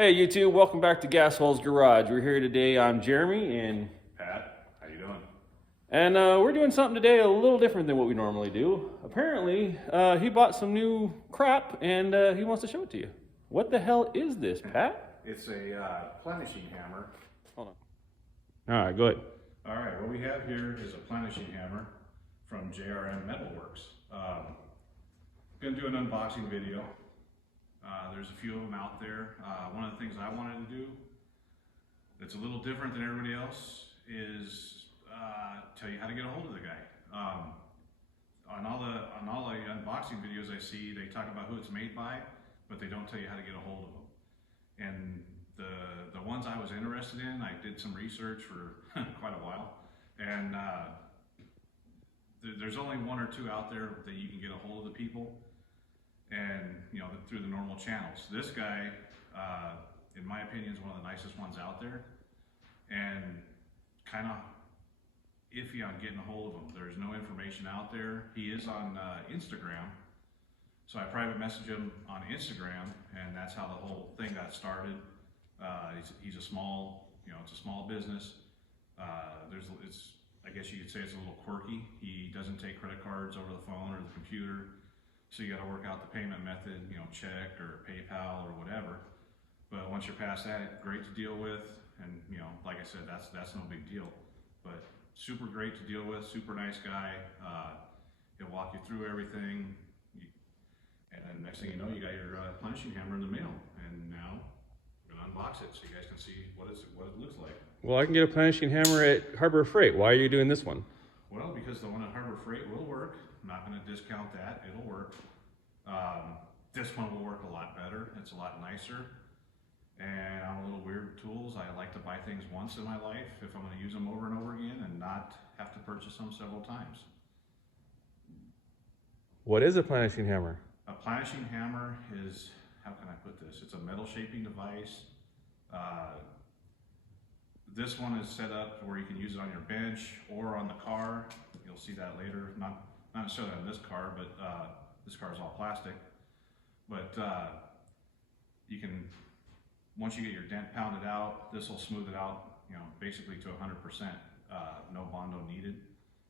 Hey YouTube, welcome back to Gas Holes Garage. We're here today. I'm Jeremy and Pat, how you doing? we're doing something today a little different than what we normally do. Apparently, he bought some new crap and he wants to show it to you. What the hell is this, Pat? It's a planishing hammer. Hold on. All right, go ahead. All right, what we have here is a planishing hammer from JRM Metalworks. Gonna do an unboxing video. There's a few of them out there. One of the things I wanted to do that's a little different than everybody else is tell you how to get a hold of the guy. On all the unboxing videos I see, they talk about who it's made by, but they don't tell you how to get a hold of them. And the ones I was interested in, I did some research for quite a while, and there's only one or two out there that you can get a hold of the people, and through the normal channels. This guy, in my opinion, is one of the nicest ones out there, and kind of iffy on getting a hold of him. There's no information out there. He is on Instagram, so I private messaged him on Instagram, and that's how the whole thing got started. He's a small, it's a small business. I guess you could say it's a little quirky. He doesn't take credit cards over the phone or the computer, so you got to work out the payment method, check or PayPal or whatever. But once you're past that, great to deal with, and like I said, that's no big deal. But super great to deal with, super nice guy. He'll walk you through everything, and then next thing you know, you got your planishing hammer in the mail. And now we're gonna unbox it so you guys can see what it looks like. Well, I can get a planishing hammer at Harbor Freight. Why are you doing this one? Well, because the one at Harbor Freight will work. I'm not going to discount that. It'll work. This one will work a lot better. It's a lot nicer. And I'm a little weird with tools. I like to buy things once in my life if I'm going to use them over and over again and not have to purchase them several times. What is a planishing hammer? A planishing hammer is, how can I put this? It's a metal shaping device. This one is set up where you can use it on your bench or on the car. You'll see that later. Not necessarily on this car, but this car is all plastic. But you can, once you get your dent pounded out, this will smooth it out, basically to 100%. No Bondo needed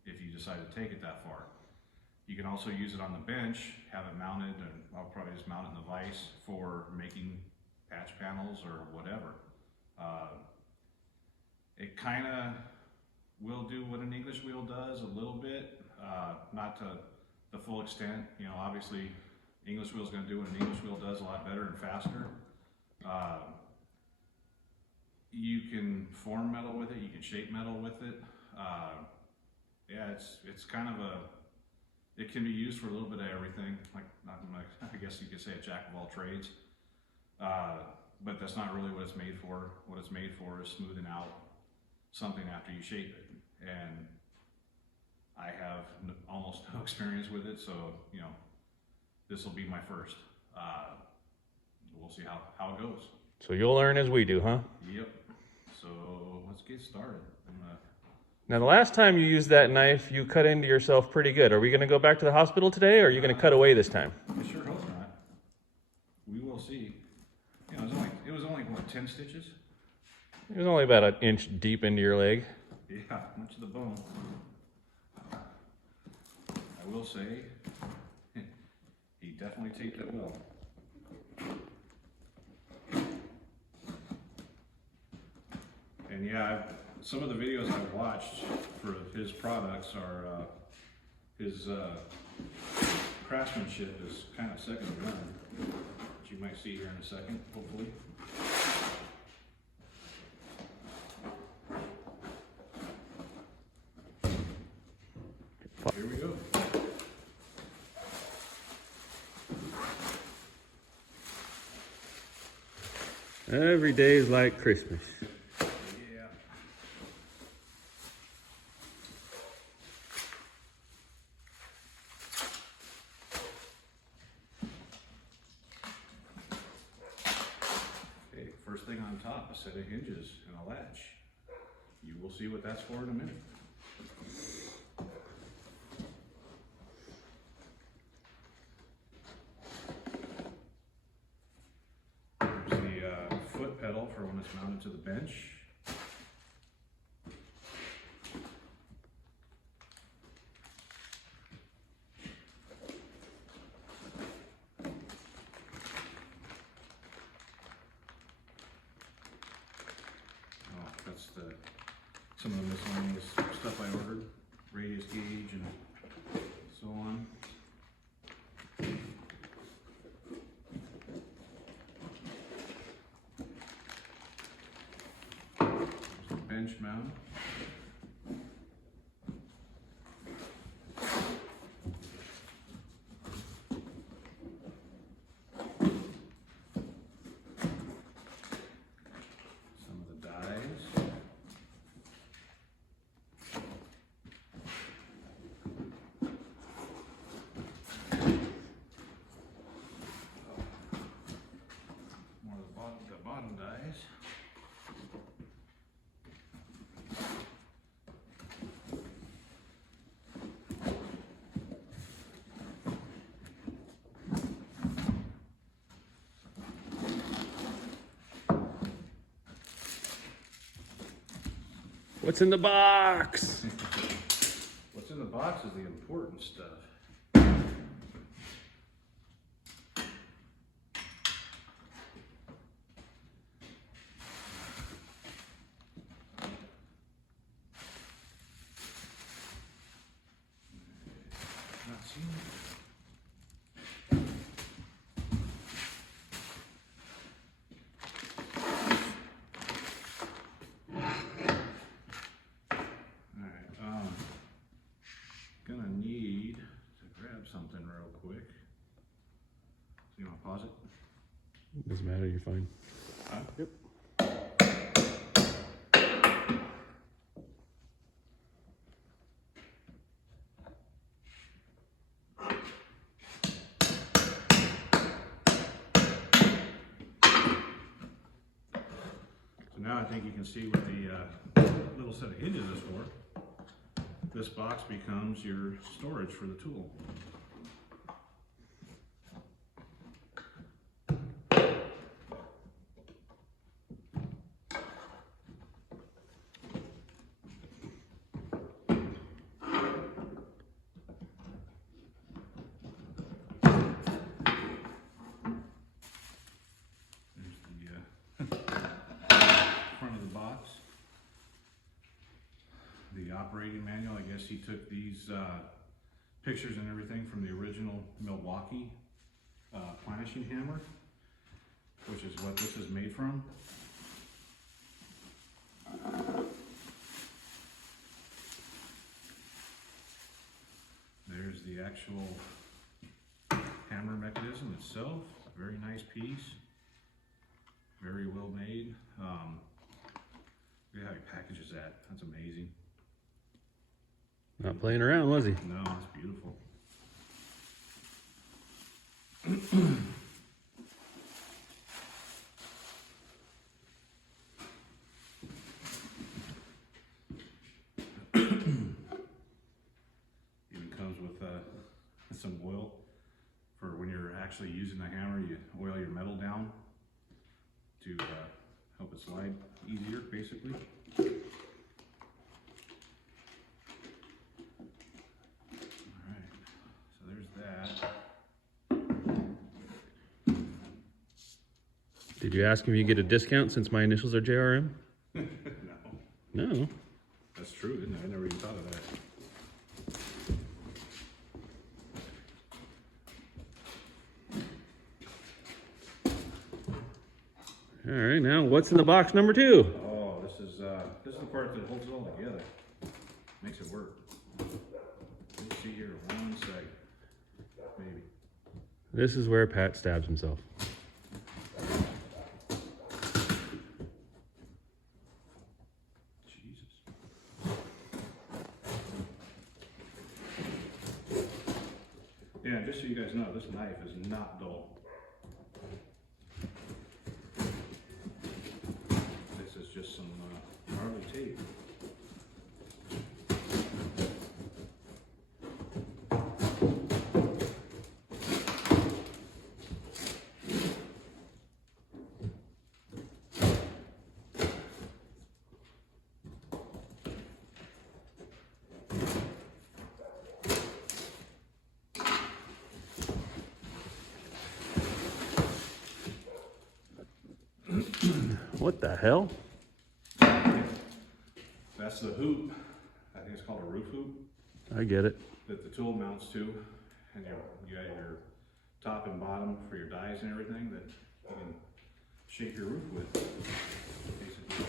if you decide to take it that far. You can also use it on the bench, have it mounted, and I'll probably just mount it in the vise for making patch panels or whatever. It kind of will do what an English wheel does a little bit, not to the full extent. Obviously English wheel is going to do what an English wheel does a lot better and faster. You can form metal with it, you can shape metal with it. Yeah, it's kind of it can be used for a little bit of everything, I guess you could say a jack of all trades. But that's not really what it's made for. What it's made for is smoothing out something after you shape it. And I have almost no experience with it, so this will be my first. We'll see how it goes. So you'll learn as we do, huh? Yep. So let's get started. Now, the last time you used that knife, you cut into yourself pretty good. Are we going to go back to the hospital today, or are you going to cut away this time? I sure hope not. We will see. It was only what, 10 stitches? It was only about an inch deep into your leg. Yeah, much of the bone. I will say, he definitely taped it well. And yeah, some of the videos I've watched for his products are, his craftsmanship is kind of second to none, which you might see here in a second, hopefully. Here we go. Every day is like Christmas. Yeah. Okay, first thing on top, a set of hinges and a latch. You will see what that's for in a minute. pedal for when it's mounted to the bench. Oh, that's some of the miscellaneous stuff I ordered, radius gauge and so on. Bench mount. Some of the dies. More of the bottom dies. What's in the box? What's in the box is the important stuff. Not seen it. Gonna need to grab something real quick. So you want to pause it? Doesn't matter, you're fine. Yep. So now I think you can see what the little set of hinges is for. This box becomes your storage for the tool. There's the front of the box. The operating manual, I guess he took these pictures and everything from the original Milwaukee Planishing hammer, which is what this is made from. There's the actual hammer mechanism itself. Very nice piece. Very well made. Look at how he packages that. That's amazing. Not playing around, was he? No, it's beautiful. Even comes with some oil for when you're actually using the hammer. You oil your metal down to help it slide easier, basically. Did you ask him if you get a discount since my initials are JRM? No. No. That's true, isn't it? I never even thought of that. All right, now what's in the box number 2? Oh, this is the part that holds it all together. Makes it work. Let's see here, one sec, maybe. This is where Pat stabs himself. Yeah, just so you guys know, this knife is not dull. This is just some gnarly tape. What the hell? That's the hoop. I think it's called a roof hoop I get it. that the tool mounts to, and you got your top and bottom for your dies and everything that you can shape your roof with. Basically.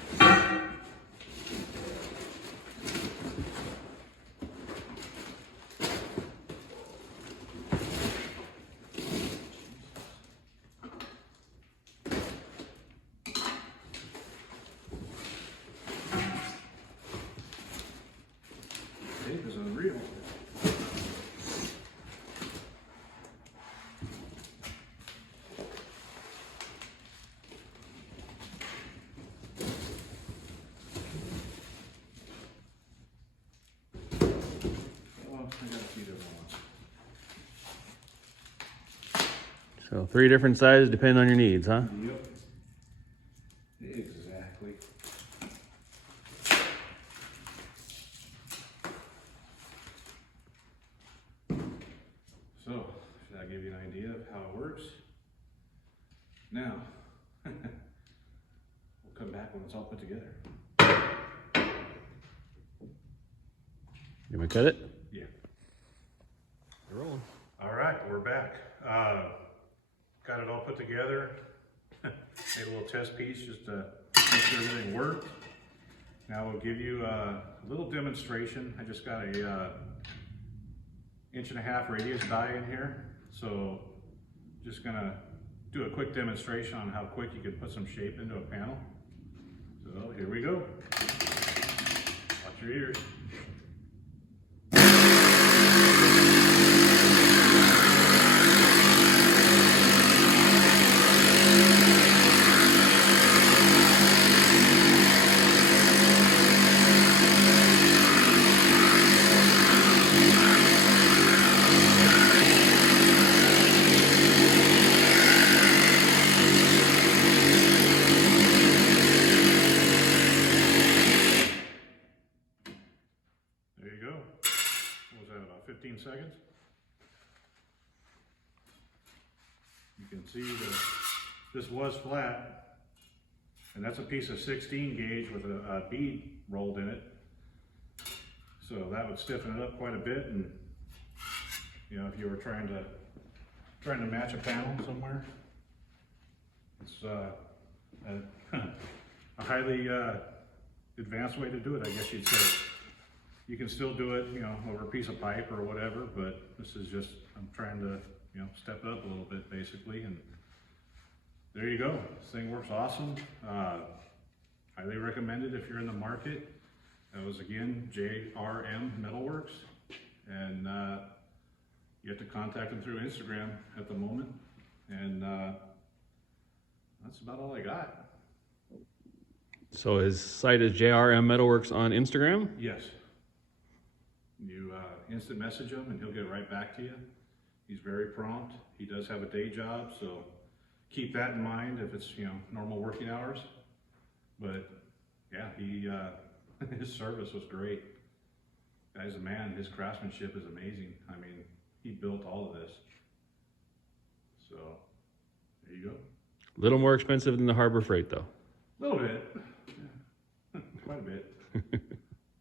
Tape is unreal. Well, I got a few different ones. So 3 different sizes depending on your needs, huh? Yep. Exactly. So, should I give you an idea of how it works? Now, we'll come back when it's all put together. You want to cut it? Yeah. You're rolling. All right, we're back. Got it all put together. Made a little test piece just to make sure everything worked. Now we'll give you a little demonstration. I just got a 1.5" radius die in here. So just gonna do a quick demonstration on how quick you can put some shape into a panel. So here we go. Watch your ears. There you go. What was that, about 15 seconds? You can see that this was flat, and that's a piece of 16 gauge with a bead rolled in it. So that would stiffen it up quite a bit, and you know, if you were trying to match a panel somewhere, it's a highly advanced way to do it, I guess you'd say. You can still do it, you know, over a piece of pipe or whatever, but this is just, I'm trying to, you know, step it up a little bit basically, and there you go. This thing works awesome. Highly recommended if you're in the market. That was again, JRM Metalworks, and you have to contact them through Instagram at the moment, and that's about all I got. So his site is JRM Metalworks on Instagram? Yes. You instant message him and he'll get right back to you. He's very prompt. He does have a day job, so keep that in mind if it's, you know, normal working hours. But yeah, he his service was great. Guy's a man. His craftsmanship is amazing. I mean, he built all of this. So there you go. A little more expensive than the Harbor Freight, though. A little bit. Yeah. Quite a bit.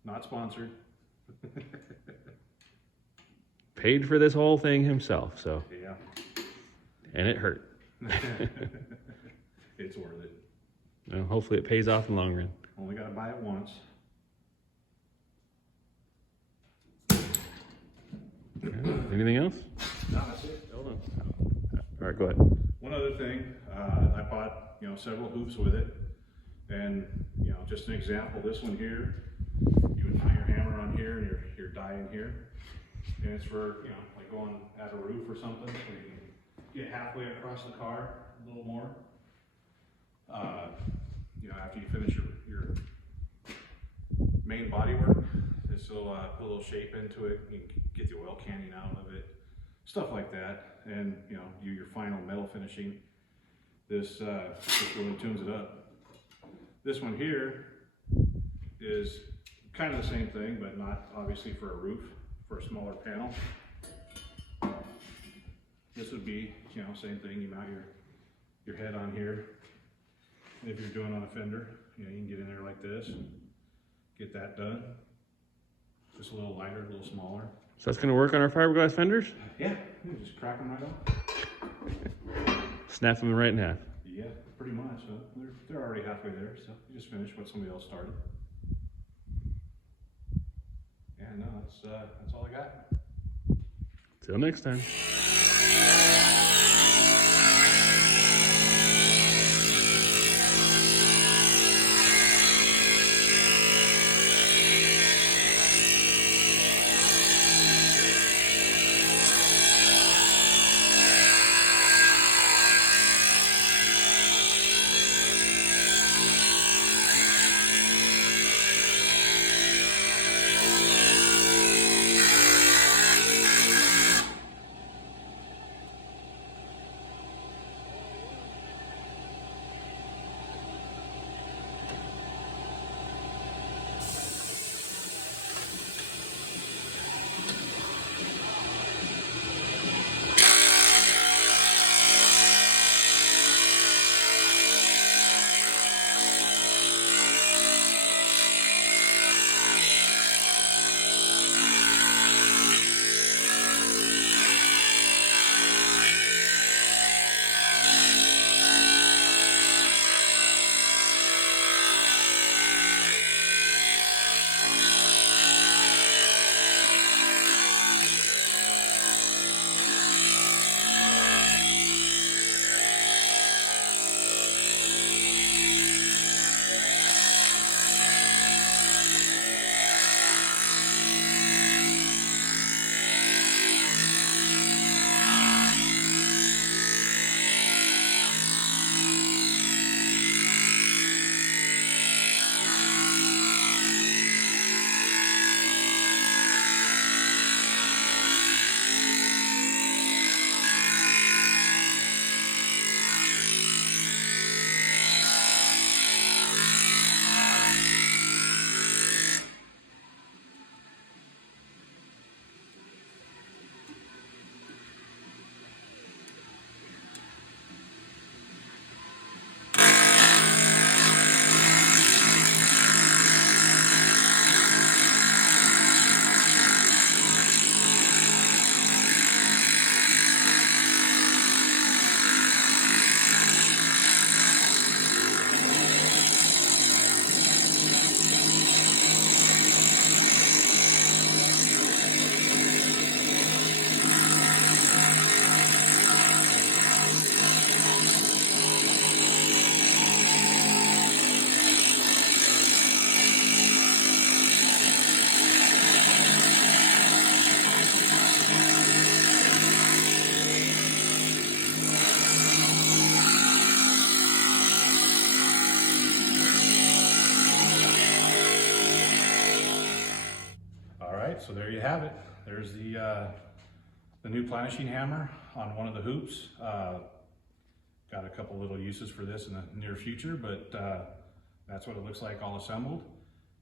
Not sponsored. Paid for this whole thing himself, so. Yeah. And it hurt. It's worth it. Well, hopefully it pays off in the long run. Only got to buy it once. Yeah. Anything else? No, that's it. Hold on. All right, go ahead. One other thing, I bought, you know, several hoops with it, and you know, just an example, this one here, you would tie your hammer on here and your die in here, and it's for, you know, like going at a roof or something, so you can get halfway across the car, a little more. You know, after you finish your main body work, this will put a little shape into it, you can get the oil canning out of it, stuff like that, and you know, your final metal finishing. This really tunes it up. This one here is kind of the same thing, but not obviously for a roof, for a smaller panel. This would be, you know, same thing. You mount your head on here, if you're doing on a fender, you know, you can get in there like this, get that done. Just a little lighter, a little smaller. So that's gonna work on our fiberglass fenders? Yeah, you just crack them right off. Snap them right in half. Yeah, pretty much. They're already halfway there, so you just finish what somebody else started. Yeah, no, that's all I got. Till next time. So there you have it. There's the new Planishing hammer on one of the hoops. Got a couple little uses for this in the near future, but that's what it looks like all assembled.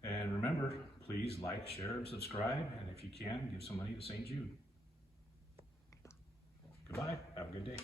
And remember, please like, share, and subscribe. And if you can, give some money to St. Jude. Goodbye. Have a good day.